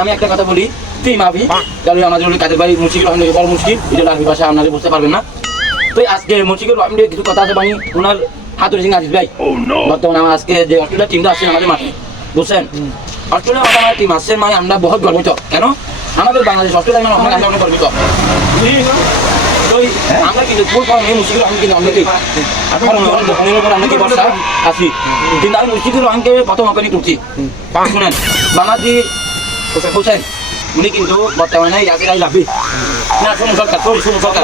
আমি একটা কথা বলি, তুই মাফি আমাদের কাদের বাড়ি মুশিকুর রহিম বড় মুশকিল, এটা আরবি ভাষা আপনারা বুঝতে পারবেন না। তো আজকে মুশিকুর রহিম কিছু কথা আছে বানি ওনার হাতুড়ি সিং আজিজ ভাই বর্তমানে আমার আজকে যে অস্ট্রেলিয়া টিমটা আসছে আমাদের মাঠে বুঝছেন, অস্ট্রেলিয়া আমার টিম আসছেন মানে আমরা বহুত গর্বিত। কেন আমাদের বাংলাদেশ অস্ট্রেলিয়া আমরা অনেক গর্বিত। আমরা কিন্তু ফুল ফর্ম মুশিকুর রহিম কিন্তু অনেকেই আমরা কি বর্ষা আসি, কিন্তু আমি মুশিকুর রহিমকে প্রথম ওপেনিং করছি। শুনেন বাংলাদেশ হোসেন উনি কিন্তু বর্তমানে ইয়াসির লাভি না শুনুন সরকার শুনুন সরকার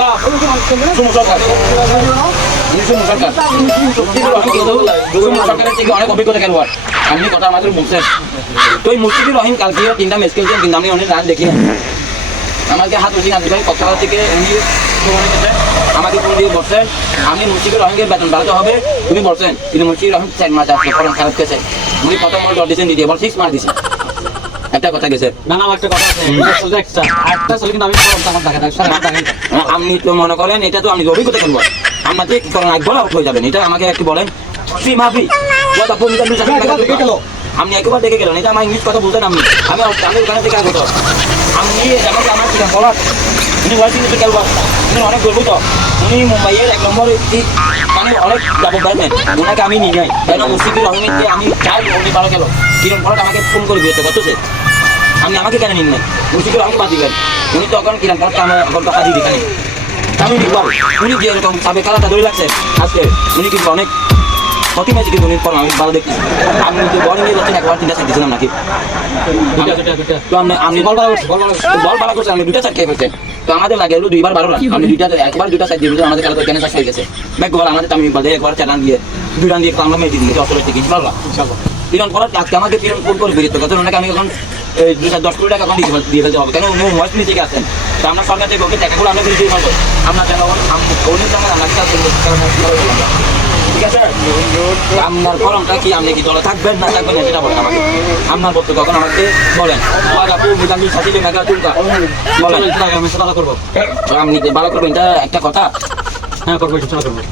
সরকারের থেকে অনেক অভিজ্ঞতা খেলোয়াড় আপনি কথা আমাদের বলছেন। তো এই মুশিকুর রহিম কালকে 3টা ম্যাচ খেলছেন কিন্তু আমি অনেক রান দেখি না। আমাকে হাত উঠি আজিজ ভাই কতটা থেকে উনি আমাকে ফোন দিয়ে বলছেন আমি মুশিকুর রহিমকে বেতন বাড়াতে হবে, তুমি বলছেন কিন্তু মুশিকুর রহিম 4 মাস আসলে ফরম খারাপ গেছে, উনি প্রথম বল দিয়েছেন দ্বিতীয় বল 6 মার দিয়েছে। একটা কথা গেছে না না একটা কথা আছে কিন্তু আমি আপনি তো মনে করেন এটা তো আমি অভিজ্ঞতা করবো আমাকে কি করেন এক বল আউট হয়ে যাবেন, এটা আমাকে একটু বলেন তুই মাফি কথা আপনি একবার দেখে গেলেন, এটা আমার ইংলিশ কথা বলতেন আপনি আমি ওখানে থেকে আগত আপনি যেমন আমার কি বলার উনি ওয়ার্ল্ড সিরিজে খেলবেন, উনি অনেক গর্বিত, উনি মুম্বাইয়ের 1 নম্বর মানে অনেক ডাবল ব্যাটম্যান, ওনাকে আমি নিয়ে যাই কেন মুশিকুর রহিমকে আমি চাই উনি ভালো খেলো। কিরণ পড়াটা আমাকে ফোন করে দিয়েছে করতেছে আপনি আমাকে কেন নিন নাই, মুশিকুর রহিমকে বাদ দিবেন, উনি তখন কিরণ পড়াটা আমার টাকা দিয়ে দিবেন আমি নিকবার উনি যে এরকম সাবে খেলাটা ধরে লাগছে আজকে উনি কিন্তু অনেক প্রতি ম্যাচে কিন্তু উনি পর আমি ভালো দেখতেছি। আপনি তো বল নিয়ে যাচ্ছেন একবার 3টা সেট দিয়েছিলাম নাকি তো আপনি বল ভালো করছেন, আপনি 2টা সেট খেয়ে ফেলছেন। তো আমাদের লাগে 2বার 12 রান আপনি একবার 2টা সেট দিয়ে আমাদের খেলা তো এখানে শেষ হয়ে গেছে। ব্যাক বল আমাদের তামিম বাদে একবার 4 রান দিয়ে 2 রান দিয়ে আমরা ম্যাচ জিতে অস্ট্রেলিয়া থেকে ইনশাআল্লাহ কিরণ পড়ার আজকে আমাকে কিরণ ফোন করে বেরিয়ে কথা ওনাকে আমি এখন 10 কোটি টাকা দিয়ে ফেলতে হবে কেন উনি ওয়াশ নিয়ে থেকে আসেন। তো আমরা সরকার থেকে ওকে টাকাগুলো আমরা কিন্তু দিয়ে পাবো আমরা কেন ঠিক আছে আপনার ফরমটা কি আপনি কি দলে থাকবেন না থাকবেন না সেটা বলেন আমাকে, আপনার বলতে কখন আমাকে বলেন ভালো করবো আপনি ভালো করবেন এটা একটা কথা। হ্যাঁ করবো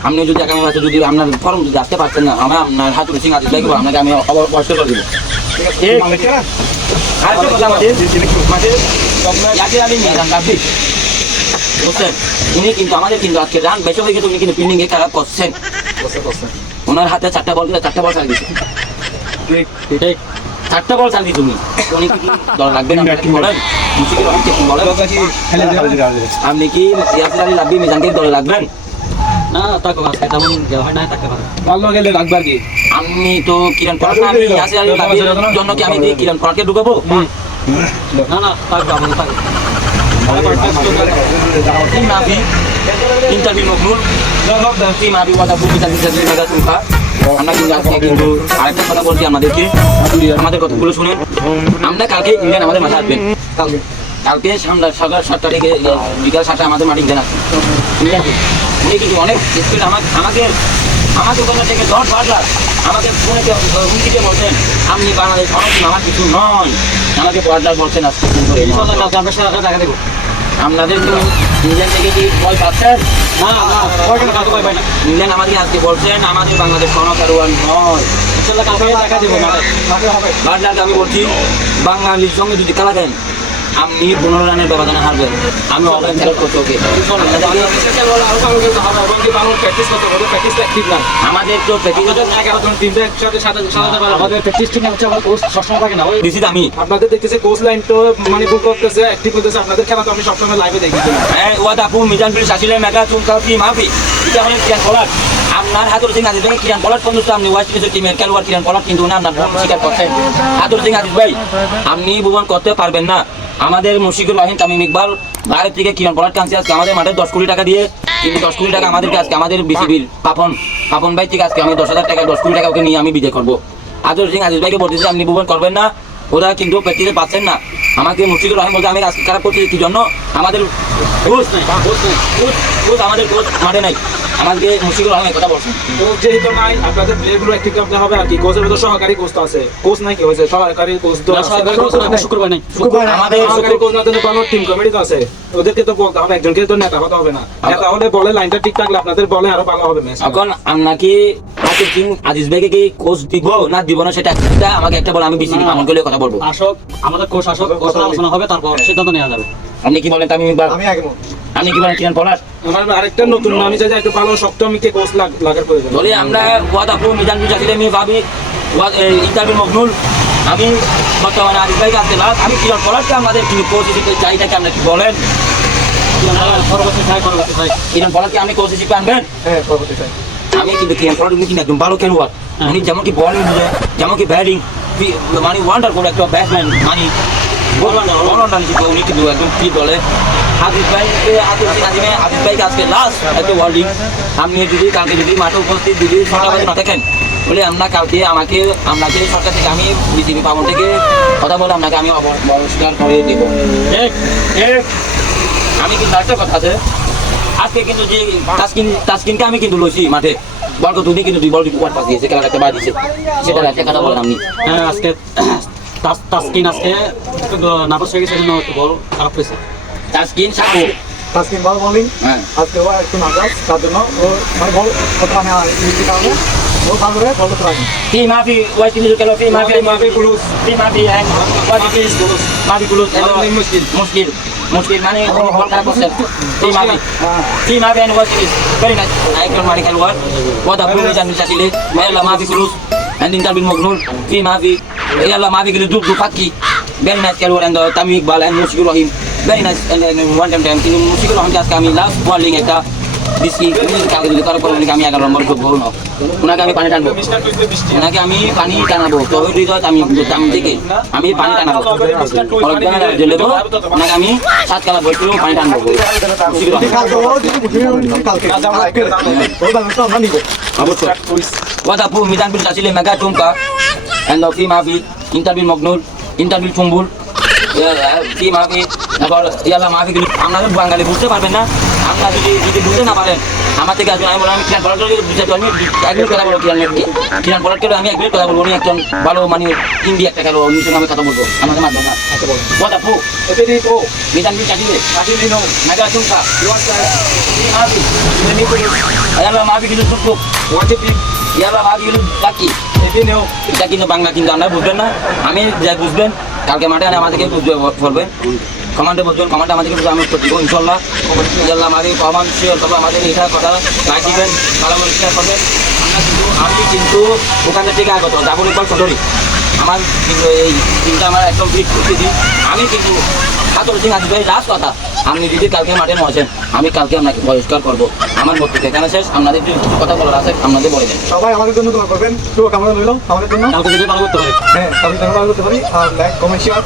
আপনি যদি আগামী মাসে যদি আপনার ফর্ম যদি আসতে পারছেন না আমরা আপনার হাতুড়ি সিং আজিজ দেখবো আপনাকে আমি অবশ্যই করে দেবো। বুঝছেন উনি কিন্তু আমাদের কিন্তু আজকে রান বেশি হয়ে গেছে, উনি কিন্তু ফিল্ডিং এ খারাপ করছেন, ওনার হাতে 4টা বল দিলে 4টা বল চাল দিচ্ছে 4টা বল চাল দিচ্ছে উনি কি দল রাখবেন বলেন আপনি কি ইয়াসির আলী লাভি মিজানকে দলে রাখবেন না তাকে তেমন হয় না তাকে ভালো গেলে রাখবার কি আমি তো কিরণ পরাগ আমি ইয়াসির আলী লাভির জন্য কি আমি কিরণ পরাগকে ঢুকাবো না না তাকে আমাদের তাকে ইন্টারভিউ নকরুল টিম আবি ওয়াদা ভূমিকা দিতে মেগা তুলকা আমরা কিন্তু আজকে কিন্তু আরেকটা কথা বলছি আমাদেরকে আমাদের কথাগুলো শুনেন। আমরা কালকে ইন্ডিয়ান আমাদের মাঠে আসবেন, কালকে সকাল 7টা থেকে বিকাল 7টা আমাদের মাঠে ইন্ডিয়ান আসবেন। উনি কিন্তু অনেক স্পিড আমাকে ওখানে থেকে 10-12 লাখ আমাকে ফোনে হুমকিতে বলছেন আপনি বাংলাদেশ অনেক আমার কিছু নয় আমাকে 5 লাখ বলছেন আজকে আমরা টাকা দেবো আপনাদের তো ইন্ডিয়ান থেকে কি ভয় পাচ্ছেন না ইন্ডিয়ান আমাদের আজকে বলছেন আমাদের বাংলাদেশ কোনো খেলোয়াড় নয় আমি বলছি বাঙালির সঙ্গে যদি খেলা দেন আপনি 15 রানের ব্যবধানে হারবেন, আমি অনলাইন খেলা করতে ওকে আমাদের তো আমি আপনাদের দেখতেছি কোচ লাইন তো মানে ভুল করতেছে অ্যাক্টিভ করতেছে আপনাদের খেলা তো আমি সবসময় লাইভে দেখেছি। হ্যাঁ ওয়াদা আপু মিজান বিল শাসিলে মেগা চুমকা কি মাফি এটা হলো কিরান পলাট আপনার হাতুড়ি সিং আজিজ ভাই কিরান পলাট পর্যন্ত আপনি ওয়াইস কিছু টিমের খেলোয়াড় কিরান পলাট কিন্তু না আপনার স্বীকার করছেন হাতুড়ি সিং আজিজ ভাই আপনি ভুবন করতে পারবেন না। আমাদের মুশিকুর রহিম তামিম ইকবাল ভারত থেকে কিরণ পলাট কাঁচি আজকে আমাদের মাঠে 10 কোটি টাকা দিয়ে কিন্তু 10 কোটি টাকা আমাদেরকে আজকে আমাদের বিসিবির পাপন ভাই থেকে আজকে আমি 10,000 টাকা 10 কোটি টাকা ওকে নিয়ে আমি বিজয় করবো। হাতুড়ি সিং আজিজ ভাইকে বলতেছি আপনি ভুবন করবেন না, ওরা কিন্তু প্র্যাকটিসে পাচ্ছেন না। আমাকে মুশিকুর রহিম বলতে আমি আজকে খারাপ করছি কি জন্য আমাদের কোচ আমাদের কোচ মাঠে নাই আমাকে মুশফিকুর রহমান কথা বলছেন। তো যেহেতু নাই আপনাদের প্লেগুলো একটু করতে হবে আর কি। কোচের মতো সহকারী কোচ তো আছে, কোচ নাই কি হয়েছে, সহকারী কোচ তো আছে। শুক্রবার নাই আমাদের সহকারী কোচ না দিলে কোনো টিম কমিটি তো আছে, ওদেরকে তো বলতে হবে, একজনকে তো নেতা হতে হবে না। নেতা হলে বলে লাইনটা ঠিক থাকলে আপনাদের বলে আরো ভালো হবে ম্যাচ। এখন আমরা কি আকিব কিং আজিজ ভাইকে কি কোচ দিব না দিব না সেটা আমাকে একটা বলে, আমি বিসিবি পালন করলে কথা বলবো। আসক আমাদের কোচ আসক, কথা আলোচনা হবে, তারপর সিদ্ধান্ত নেওয়া যাবে। আপনি কি বলেন? আমি আগে আপনি কি বলেন কিরণ পলাশ? আমার আরেকটা নতুন আমি চাই একটু ভালো শক্ত আমি কে কোচ লাগার প্রয়োজন। ধরে আমরা ওয়াদাপুর মিজানপুর চাকরি আমি ভাবি ইন্টারভিউ মকনুল, আমি বর্তমানে আজিজ ভাইকে আসতে লাভ, আমি কিরণ পলাশকে আমাদের কোচ হিসেবে চাইটাকে আপনার কি বলেন? কিরণ পলাশকে আপনি কোচ হিসেবে আনবেন? হ্যাঁ পরবর্তী চাই। আমি কিন্তু কিরণ পলাশ কিন্তু একদম ভালো খেলোয়াড়, উনি যেমন কি বলিং বুঝে, যেমন কি ব্যাটিং, মানে ওয়ান্ডার করে একটা ব্যাটসম্যান, মানে অলরাউন্ডার হিসেবে উনি কিন্তু একদম ফিট বলে। আজিজ ভাইকে আজকে লাস্ট একটা ওয়ার্ল্ডিং, আপনি যদি কালকে যদি মাঠে উপস্থিত যদি সকালবেলা না থাকেন বলে আমরা কালকে আপনাকে সরকার থেকে আমি বিসিবি পাবন থেকে কথা বলে আপনাকে আমি অবস্কার করে দেবো। আমি কিন্তু একটা কথা আছে, আজকে কিন্তু যে তাসকিনকে আমি কিন্তু লইছি মাঠে, বল তুমি কিন্তু 2 বল 2 ওয়াট পাস দিয়েছে, খেলা একটা বাদ দিয়েছে, সেটা একটা কথা বলেন আপনি। হ্যাঁ আজকে তাসকিন আজকে নার্ভাস হয়ে গেছে, বল খারাপ হয়েছে। তাসকিন সাকু তাসকিন বল বোলিং হ্যাঁ আজকে ও একটু নার্ভাস, তার জন্য ও মানে বল কত আমি ইউজি কারণে ও ভালো করে বল করতে পারেনি। Fi Mafi, what is it? Fi Mafi Kulus, Fi Mafi and what is Kulus? Mafi Kulus and Muskil. Mane ball খারাপ করছে। Fi Mafi and what is very nice. Icon মারি খেলোয়াড়। What a blue জানি চাইলে। Mayalla Mafi Kulus and Interbil Mognul. Fi Mafi, Mayalla Mafi Kulus du Fakki. Very nice খেলোয়াড় and Tamim Iqbal and Mushfiqur Rahim. Very nice and one time কিন্তু মুশফিকুর রহমান আজকে আমি last bowling একটা দিচ্ছি, কালকে যদি কারো করবেন আমি 11 নম্বর করবো না, ওনাকে আমি পানি টানবো, ওনাকে আমি পানি টানাবো, তবে হৃদয় আমি থেকে আমি পানি টানাবো, ওনাকে আমি 7 কালা বই পানি টানবো। অবশ্যই ওয়াদাপুর মিজানপুর চাচিলে মেগা টুমকা এন্ড ফি মাফি ইন্টারভিউ মকনুল ইন্টারভিউ চুম্বুল ফি মাফি, তারপর ইয়াল্লা মাফি। আপনাদের বাঙালি বুঝতে পারবেন না, আপনারা যদি বুঝতে না পারেন আমার থেকে আসবেন। আমি বললাম আমি কিরান পলাশ আমি 1 মিনিট কথা বলবো, কিরান পলাশ আমি 1 মিনিট কথা বলবো, উনি একজন ভালো মানে ইন্ডিয়া একটা খেলো, উনি সঙ্গে আমি কথা বলবো আমাদের মাধ্যমে না। ওয়াদাপুর মিজানপুর চাচিলে মেগা টুমকা মাফি ইয়াল্লা মাফি কিন্তু চুপ ইয়াল্লা মাফি কিন্তু বাকি এটা কিন্তু বাংলা কিন্তু আপনারা বুঝবেন না, আমি যা বুঝবেন কালকে মাঠে আমাদেরকে বুঝতে বলবেন, কমান্ডে বুঝবেন, কমান্ডে আমাদেরকে আমি দিব ইনশাল্লাহ। ইনশাল্লাহ আমাদের কমান শিওর তবে আমাদের এটা কথা গাইড দিবেন, ভালো করে শেয়ার করবেন। আমি কিন্তু ওখানে থেকে আগত জাফর ইকবাল চৌধুরী, আমার কিন্তু এই টিমটা আমার একদম ফিট করতেছি। আমি কিন্তু ছাত্র সিং আজিজ ভাই লাস্ট কথা, আপনি যদি কালকে মাঠে নছেন আমি কালকে আপনাকে বহিষ্কার করবো। আমার বক্তব্য এখানে শেষ, আপনাদের কিছু কথা বলার আছে আপনাদের বলে দেন। সবাই আমাদের জন্য দোয়া করবেন, শুভকামনা রইল আমাদের জন্য। কালকে যদি ভালো করতে পারে, হ্যাঁ কালকে যেন ভালো করতে পারি। আর লাইক কমেন্ট শেয়ার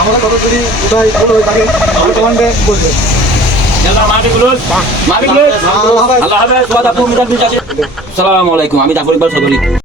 আমরা কত যদি কোথায় ভালো হয়ে থাকে আমাদের কমেন্টে বলবেন। আল্লাহ হাফেজ। আসসালামু আলাইকুম, আমি জাফর ইকবাল চৌধুরী।